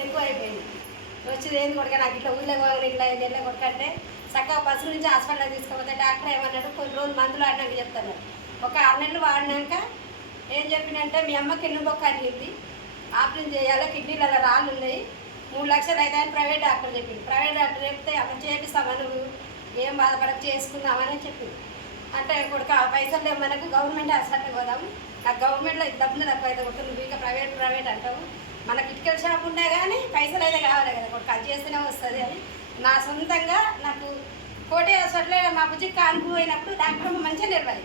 ఎక్కువ అయిపోయింది వచ్చి ఏంది కొడుక నాకు ఇట్లా ఊళ్ళో పోవాలి ఇట్లా ఇట్లా కొడుకంటే చక్కగా బస్సు నుంచి హాస్పిటల్ తీసుకుపోతే డాక్టర్ ఏమన్నాడు కొన్ని రోజులు మందులు ఆడినాక చెప్తాను. ఒక ఆరు నెలలు వాడినాక ఏం చెప్పినంటే మీ అమ్మ కిడ్నీ బొక్క అడిగింది? ఆపరేషన్ చేయాలి? కిడ్నీలలో రాళ్ళు ఉన్నాయి. మూడు లక్షలు అయితే అని ప్రైవేట్ డాక్టర్ చెప్పింది. ప్రైవేట్ డాక్టర్ చెప్తే అక్కడ చేపిస్తామని నువ్వు? ఏం బాధపడక చేసుకుందామని చెప్పింది. అంటే కొడుకు ఆ పైసలు లేవు మనకు గవర్నమెంట్ హాస్పిటల్ పోదాం. నాకు గవర్నమెంట్లో డబ్బులు తక్కువ అయితే కొడుకు నువ్వు ఇక ప్రైవేట్ ప్రైవేట్ అంటావు. మనకి ఇటుకల షాప్ ఉన్నా కానీ పైసలు అయితే కావాలి కదా. కొడుకు కట్ చేస్తేనే వస్తుంది అని. నా సొంతంగా నాకు కోటే హాస్పిటల్ మా బుజ్జి కాన్పు పోయినప్పుడు డాక్టర్ మంచిగా నిర్వాలి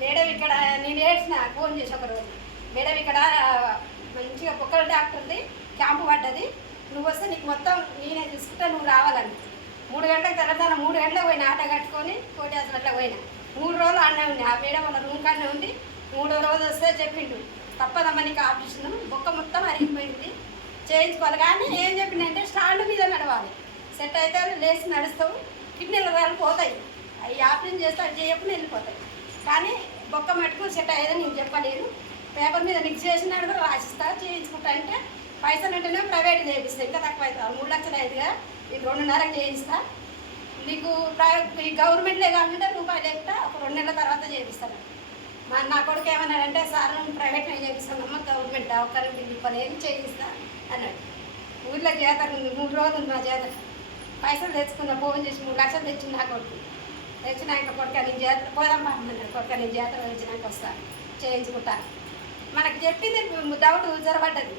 మేడం ఇక్కడ నేను ఏడ్చిన ఫోన్ చేసి ఒక రోజు. మేడం ఇక్కడ మంచిగా కుక్కల డాక్టర్ది క్యాంపు పడ్డది. నువ్వు వస్తే నీకు మొత్తం నేనే చూసుకుంటా నువ్వు రావాలని. మూడు గంటలకు తెల్లదాన మూడు గంటలకు పోయిన ఆట కట్టుకొని కోటి హాస్పిటల్కి పోయిన. మూడు రోజులు అన్నే ఉంది ఆ మేడం వాళ్ళ రూమ్ కాడనే ఉంది మూడో రోజు వస్తే చెప్పిండు. తప్పదమ్మని నీకు బొక్క మొత్తం అరిగిపోయింది. చేయించుకోవాలి. కానీ ఏం చెప్పిందంటే స్టాండ్ మీద నడవాలి. సెట్ అయితే లేచి నడుస్తావు. కిడ్నీలు రాళ్ళు పోతాయి. అవి ఆపరేషన్ చేస్తే అది చేయకుండా వెళ్ళిపోతాయి. కానీ బొక్క మటుకు సెట్ అయ్యేదని నేను చెప్పలేను పేపర్ మీద నీకు చేసినాడు కూడా రాసిస్తా చేయించుకుంటా అంటే పైసలు ఉంటేనే ప్రైవేట్ చేయిస్తా ఇంకా తక్కువ అవుతుంది. మూడు లక్షలు ఐదుగా నీకు రెండున్నరకు చేయిస్తా. నీకు ప్రైవేట్ ఈ గవర్నమెంట్లే కాకుండా రూపాయలు లేకుండా ఒక రెండు నెలల తర్వాత చేయిస్తాను నా కొడుకు ఏమన్నాడంటే సార్ నేను ప్రైవేట్లో చేపిస్తానమ్మా గవర్నమెంట్ ఒక్కరు పని ఏం చేయిస్తా? అన్నాడు. ఊళ్ళో జాతర ఉంది. మూడు రోజులు ఉంది నా జాతర. పైసలు తెచ్చుకున్నా ఫోన్ చేసి మూడు లక్షలు తెచ్చింది నా కొడుకు. తెచ్చినాక కొడుక నేను జాతర పోదాం అన్నాడు. కొడుక నేను జాతర వచ్చినాక వస్తా. చేయించుకుంటా. మనకు చెప్పింది డౌట్ జరబడ్డది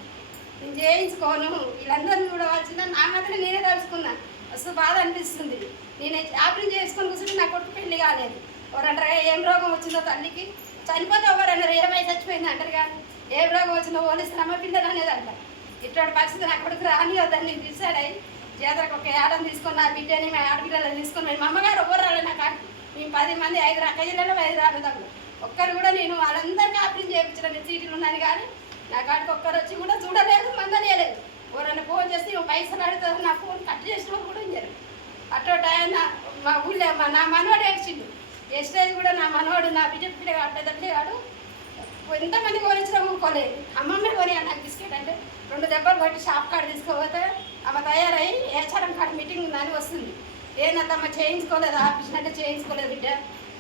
నేను చేయించుకోను. వీళ్ళందరినీ చూడవలసిన నా మాత్రం నేనే తలుచుకున్నా. అసలు బాధ అనిపిస్తుంది. నేను ఆపరేషన్ చేసుకొని కూర్చుంటే నా కొడుకు పెళ్ళి కాలేదు. ఎవరంటారు ఏం రోగం వచ్చిందో తల్లికి చనిపోతే ఎవరు అన్నారు చచ్చిపోయింది అంటారు కానీ ఏ రోగం వచ్చిందో ఓన్లీ శ్రమ పిల్లలు అనేది అంటారు ఇటువంటి పరిస్థితి నా కొడుకు రాని వద్దని నేను డిసైడ్ అయ్యి జాతరకు ఒక ఏడని తీసుకొని నా బిడ్డని మా ఆడపిల్లలు తీసుకొని మా అమ్మగారు ఎవరు రాలేదు నాకు మేము పది మంది ఐదు రకజిల్లలో ఐదు రాలేదమ్మ ఒక్కరు కూడా నేను వాళ్ళందరికీ ఆపరేషన్ చేయించిన నేను సీట్లు ఉన్నాను కానీ నా కాడికి ఒక్కరు వచ్చి కూడా చూడలేదు మందలేదు ఎవరైనా ఫోన్ చేస్తే పైసలు అడుగుతారు నా ఫోన్ కట్ చేసిన కూడా ఉన్నారు అటు ఆయన మా ఊళ్ళో మా నా మనవాడు ఏడ్చిండు. ఎస్టేజ్ కూడా నా మనవాడు నా బిడ్డ పిల్లగాడు పెద్ద పిల్లగాడు ఎంతమంది కొనిచ్చినా ఊరుకోలేదు అమ్మమ్మ కొని నాకు బిస్కెట్ అంటే రెండు దెబ్బలు కొట్టి షాప్ కాడ తీసుకుపోతే ఆమె తయారై ఏచారం కాడ మీటింగ్ ఉందని వస్తుంది. ఏందంతమ్మ చేయించుకోలేదు? ఆఫీస్ అంటే చేయించుకోలేదు బిడ్డ.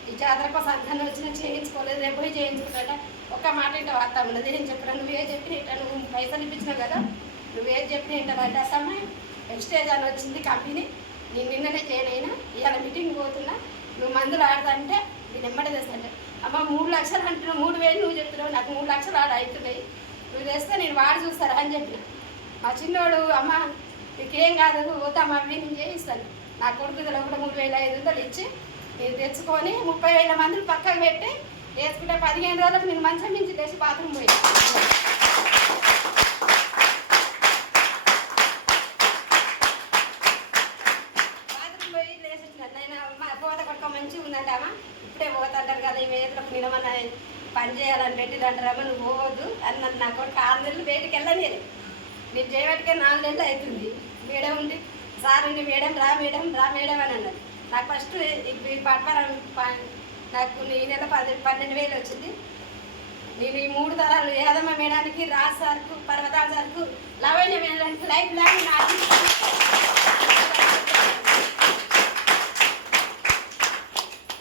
ఈ జాతర కోసం వచ్చినా చేయించుకోలేదు రేపు పోయి చేయించుకుంటా ఒక్క మాట ఇంట వార్త ఉన్నది నేను చెప్పినా? నువ్వే చెప్పిన ఇంట నువ్వు పైసలు ఇప్పించినావు కదా. నువ్వే చెప్పిన ఇంట అంటే ఎక్స్టేజ్ అని వచ్చింది కంపెనీ. నేను నిన్ననే చేయనైనా ఇవాళ మీటింగ్ పోతున్నా. మందులు ఆడదంటే నేను ఎమ్మడే తెస్తాంటే అమ్మ మూడు లక్షలు అంటున్నావు మూడు వేలు నువ్వు చెప్తున్నావు నాకు మూడు లక్షలు ఆడ అవుతున్నాయి. నువ్వు తెస్తే నేను వాడు చూస్తారా? అని చెప్పిన మా చిన్నోడు అమ్మ నీకేం కాదు పోతామా అవి నేను చేయిస్తాను. నా కొడుకు కూడా మూడు వేల ఐదు వందలు ఇచ్చి నేను తెచ్చుకొని ముప్పై వేల మందులు పక్కకు పెట్టి వేసుకుంటే పదిహేను రోజులకు నేను మంచం మించి తెచ్చి బాత్రూమ్ పోయి బాత్రూమ్ పోయి లేచి వచ్చిన నేను మా పోత కొడుక మంచిగా ఉందంటే అమ్మ ఇప్పుడే పోతుంటారు వేదలకు నిలమన్న పని చేయాలని పెట్టిరంటారమ్మ నువ్వు పోవద్దు అన్నది నా కొడుకు ఆరు నెలలు బయటికి వెళ్ళలేదు మీరు చేయబట్టికే నాలుగు నెలలు అవుతుంది మేడం ఉండి సార్ ఉండి మేడం రా మేడం రా మేడం అని అన్నది. నాకు ఫస్ట్ ఈ పట్వారం నాకు ఈ నెల పది పన్నెండు వేలు వచ్చింది. నేను ఈ మూడు తరాలు ఏదమ్మ మేడానికి రాజ్ సార్కు పర్వతాల సార్కు లవైన మేడానికి లైఫ్ లాంగ్ నాకు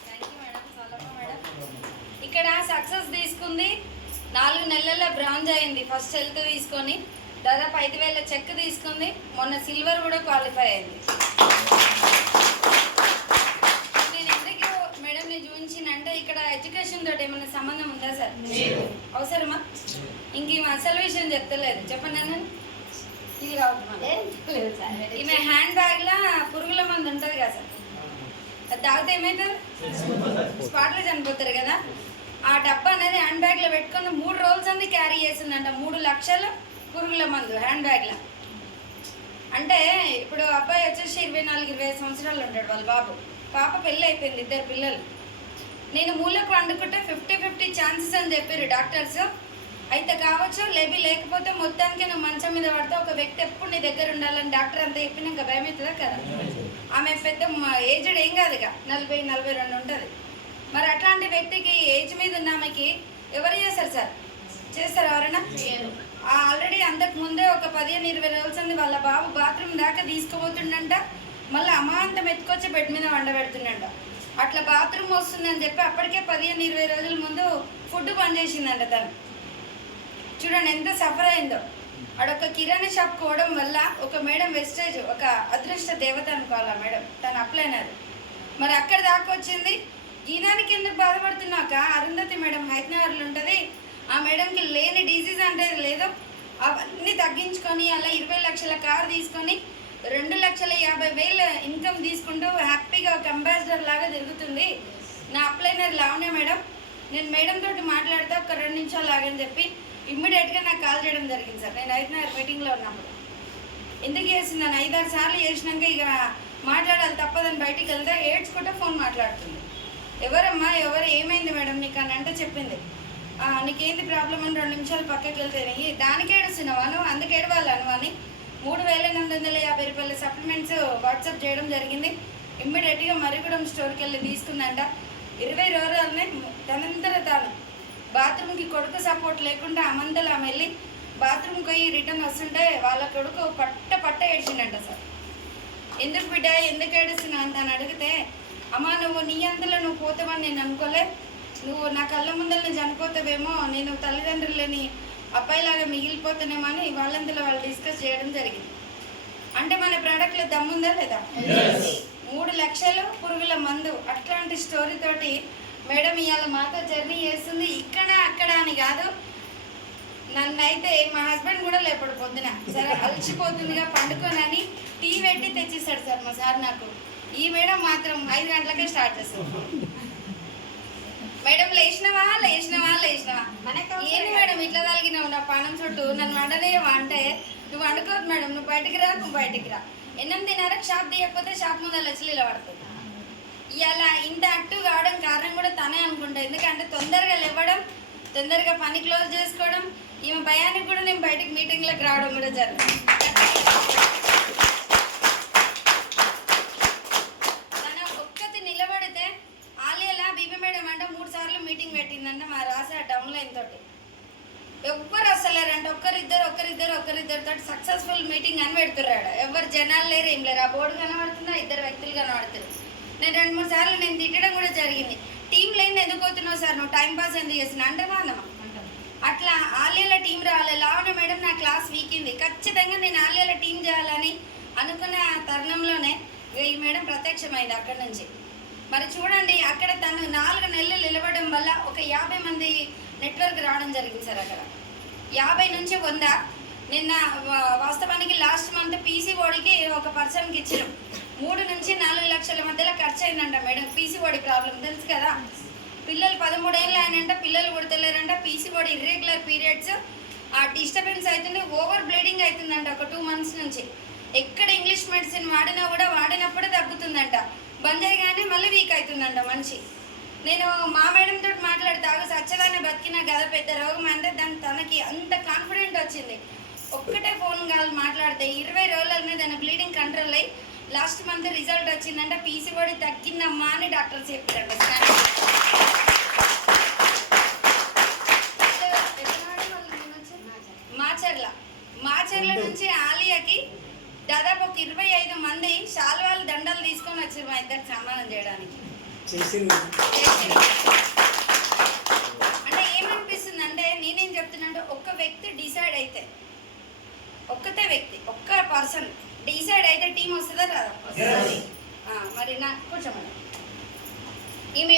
thank you madam Solamma madam ఇక్కడ సక్సెస్ తీసుకుంది నాలుగు నెలల్లో బ్రాంజ్ అయింది. ఫస్ట్ హెల్త్ తీసుకొని దాదాపు ఐదు వేల చెక్ తీసుకుంది. మొన్న సిల్వర్ కూడా క్వాలిఫై అయింది. నేను ఎందుకు మేడంని చూపించినంటే ఇక్కడ ఎడ్యుకేషన్ తోటి ఏమైనా సంబంధం ఉందా సార్? అవసరమా? ఇంక ఈమె అసలు విషయం చెప్తలేదు. చెప్పండి అన్న. ఇది కావద్దు ఈమె హ్యాండ్ బ్యాగ్ లా పురుగుల మందు ఉంటది కదా సార్. తాగితే ఏమవుతుంది స్పాట్లో చనిపోతారు కదా. ఆ డబ్బా అనేది హ్యాండ్ బ్యాగ్లో పెట్టుకుని మూడు రోజులు అంది క్యారీ చేసిందంట. మూడు లక్షలు పురుగుల మందు హ్యాండ్ బ్యాగ్లో అంటే ఇప్పుడు అబ్బాయి వచ్చేసి ఇరవై నాలుగు ఇరవై ఐదు సంవత్సరాలు ఉంటాడు వాళ్ళ బాబు. పాప పెళ్ళి అయిపోయింది ఇద్దరు పిల్లలు. నేను మూలకు వండుకుంటే ఫిఫ్టీ ఫిఫ్టీ ఛాన్సెస్ అని చెప్పారు డాక్టర్స్. అయితే కావచ్చు లేబి లేకపోతే మొత్తానికి నువ్వు మంచం మీద పడితే ఒక వ్యక్తి ఎప్పుడు నీ దగ్గర ఉండాలని డాక్టర్ అంతా చెప్పినాక భయం అవుతుందా కదా? ఆమె పెద్ద ఏజ్డ్ ఏం కాదు ఇక నలభై నలభై రెండు ఉంటుంది. మరి అట్లాంటి వ్యక్తికి ఏజ్ మీద ఉన్న ఆమెకి ఎవరు చేస్తారు సార్? చేస్తారా ఎవరైనా? ఆల్రెడీ అంతకు ముందే ఒక పదిహేను ఇరవై రోజులు వాళ్ళ బాబు బాత్రూమ్ దాకా తీసుకుపోతుండంట. మళ్ళీ అమాంతం ఎత్తుకొచ్చి బెడ్ మీద వండబెడుతుండంట. అట్లా బాత్రూమ్ వస్తుందని చెప్పి అప్పటికే పదిహేను ఇరవై రోజుల ముందు ఫుడ్ బంద్ చేసిందంట తను. చూడండి ఎంత సఫర్ అయిందో. ఆడొక కిరాణా షాప్ పోవడం వల్ల ఒక మేడం వెస్టేజ్ ఒక అదృష్ట దేవత అనుకోవాలి మేడం? తను అప్లైనర్ మరి అక్కడ దాకా వచ్చింది. ఈనానికి ఎందుకు బాధపడుతున్నాక? అరుంధతి మేడం హైదరాబాద్లో ఉంటుంది. ఆ మేడంకి లేని డిసీజ్ అంటే లేదో. అవన్నీ తగ్గించుకొని అలా ఇరవై లక్షల కార్ తీసుకొని రెండు లక్షల యాభై వేల ఇన్కమ్ తీసుకుంటూ హ్యాపీగా ఒక అంబాసిడర్ లాగా తిరుగుతుంది. నా అప్లైనర్ లావనే మేడం నేను మేడం తోటి మాట్లాడితే ఒక రెండు నిమిషాలు లాగని చెప్పి ఇమ్మీడియట్గా నాకు కాల్ చేయడం జరిగింది సార్. నేను హైదరాబాద్ మీటింగ్లో ఉన్నప్పుడు. ఎందుకు చేసిందని ఐదారు సార్లు చేసినాక ఇక మాట్లాడాలి తప్పదని బయటికి వెళ్తే ఏడ్చుకుంటే ఫోన్ మాట్లాడుతుంది. ఎవరమ్మా ఎవరు ఏమైంది మేడం నీకు అని అంటే చెప్పింది. నీకేంది ప్రాబ్లం అని రెండు నిమిషాలు పక్కకి వెళ్తే దానికి ఏడుస్తున్నావా? నువ్వు అందుకు ఏడవాలను అని మూడు వేల ఎనిమిది వందల యాభై రూపాయల సప్లిమెంట్స్ వాట్సాప్ చేయడం జరిగింది. ఇమ్మీడియట్గా మరిగూడెం స్టోర్కి వెళ్ళి తీసుకుందంట ఇరవై రోజులనే తనంతర తాను బాత్రూమ్కి కొడుకు సపోర్ట్ లేకుండా అమందలు ఆమె వెళ్ళి బాత్రూమ్కి పోయి రిటర్న్ వస్తుంటే వాళ్ళ కొడుకు పట్ట పట్ట ఏడ్చిండంట సార్. ఎందుకు బిడ్డ ఎందుకు ఏడుస్తున్నావు? అని తను అడిగితే అమ్మా నువ్వు నీ అందులో నువ్వు పోతావని నేను అనుకోలే. నువ్వు నా కళ్ళ ముందర చనిపోతావేమో నేను తల్లిదండ్రులని అబ్బాయిలాగా మిగిలిపోతానేమో అని వాళ్ళందులో వాళ్ళు డిస్కస్ చేయడం జరిగింది. అంటే మన ప్రోడక్ట్లో దమ్ముందా లేదా? మూడు లక్షలు పురుగుల మందు అట్లాంటి స్టోరీ తోటి మేడం ఇవాళ మాతో జర్నీ చేస్తుంది. ఇక్కడ అక్కడ అని కాదు. నన్ను అయితే మా హస్బెండ్ కూడా లేపడు పొద్దున. సరే అలసిపోతుందిగా పండుకోనని టీ పెట్టి తెచ్చిస్తాడు సార్ మా సార్ నాకు. ఈ మేడం మాత్రం ఐదు గంటలకే స్టార్ట్ చేస్తాం మేడం లేచినవా? లేచినవా? లేచినవా? మనకు ఏంటి మేడం ఇట్లా తలిగినావు? నా పానం చుట్టూ నన్ను వండలేవా అంటే నువ్వు వండుకోవద్దు మేడం నువ్వు బయటికి రా నువ్వు బయటికి రా. ఎనిమిదిన్నరకు షాప్ తీయకపోతే షాప్ ముందర వచ్చి నిలబడుతుంది ఇలా ఇంత యాక్టివ్ కావడం కారణం కూడా తనే అనుకుంటా. ఎందుకంటే తొందరగా లేవడం తొందరగా పని క్లోజ్ చేసుకోవడం ఈమె భయానికి కూడా నేను బయటికి మీటింగ్లకు రావడం కూడా జరిగింది తన ఒక్కతి నిలబడితే ఆలియలా బీబీ మేడం అంటే మూడు సార్లు మీటింగ్ పెట్టిందంటే మా డౌన్ లైన్ తోటి ఎవ్వరు వస్తలేరంటే ఒక్కరిద్దరు ఒక్కరిద్దరు ఒక్కరిద్దరు తోటి సక్సెస్ఫుల్ మీటింగ్ అని పెడుతున్నాడు. ఎవరు జనాలు లేరు ఏం లేరు. ఆ బోర్డు కనబడుతుందా? ఇద్దరు వ్యక్తులు కనబడుతున్నారు. నేను రెండు మూడు సార్లు నేను తిట్టడం కూడా జరిగింది. టీం లేని ఎందుకు పోతున్నావు సార్? నువ్వు టైం పాస్ ఎందుకు చేస్తున్నా అంటే అన్నమా అట్లా ఆలియాల టీం రావాలి లావణ మేడం నా క్లాస్ వీకింది. ఖచ్చితంగా నేను ఆలియాల టీం చేయాలని అనుకున్న తరుణంలోనే ఈ మేడం ప్రత్యక్షమైంది అక్కడ నుంచి. మరి చూడండి అక్కడ తను నాలుగు నెలలు నిలవడం వల్ల ఒక యాభై మంది నెట్వర్క్ రావడం జరిగింది సార్ అక్కడ. యాభై నుంచి వంద. నిన్న వా- వాస్తవానికి లాస్ట్ మంత్ పీసీ ఓడికి ఒక పర్సన్కి ఇచ్చినాం. మూడు నుంచి నాలుగు లక్షల మధ్యలో ఖర్చు అయిందంట మేడం. పీసీ ఓడి ప్రాబ్లం తెలుసు కదా? పిల్లలు పదమూడేళ్ళు ఆయనంట పిల్లలు పుడతలేరంట. పీసీ ఓడి ఇర్రెగ్యులర్ పీరియడ్స్ ఆ డిస్టర్బెన్స్ అవుతుంది ఓవర్ బ్లీడింగ్ అవుతుందంట ఒక టూ మంత్స్ నుంచి. ఎక్కడ ఇంగ్లీష్ మెడిసిన్ వాడినా కూడా వాడినప్పుడే తగ్గుతుందంట. బంద్ చేయగానే మళ్ళీ వీక్ అవుతుందంట మనిషి. నేను మా మేడం తోటి మాట్లాడితే సచ్చదాన్ని బతికిన గద పెద్ద రోగం అంటే దాని తనకి అంత కాన్ఫిడెంట్ వచ్చింది. ఒక్కటే ఫోన్ కాల్ మాట్లాడితే ఇరవై రోజులనే దాని బ్లీడింగ్ కంట్రోల్ అయ్యి లాస్ట్ మంత్ రిజల్ట్ వచ్చిందంటే పీసీఓడి తగ్గిందమ్మా అని డాక్టర్ చెప్పారంట. మాచర్ల. మాచర్ల నుంచి ఆలియాకి దాదాపు ఒక ఇరవై ఐదు మంది శాల్వాలు దండలు తీసుకొని వచ్చారు మా ఇద్దరికి సన్మానం చేయడానికి. చేసింది. అంటే ఏమనిపిస్తుంది అంటే నేనేం చెప్తున్నా ఒక్క వ్యక్తి డిసైడ్ అయితే ఒక్కతే వ్యక్తి ఒక్క పర్సన్ డిసైడ్ అయితే టీం వస్తుందా రాదా? మరి నా కూర్చోమని. ఈమె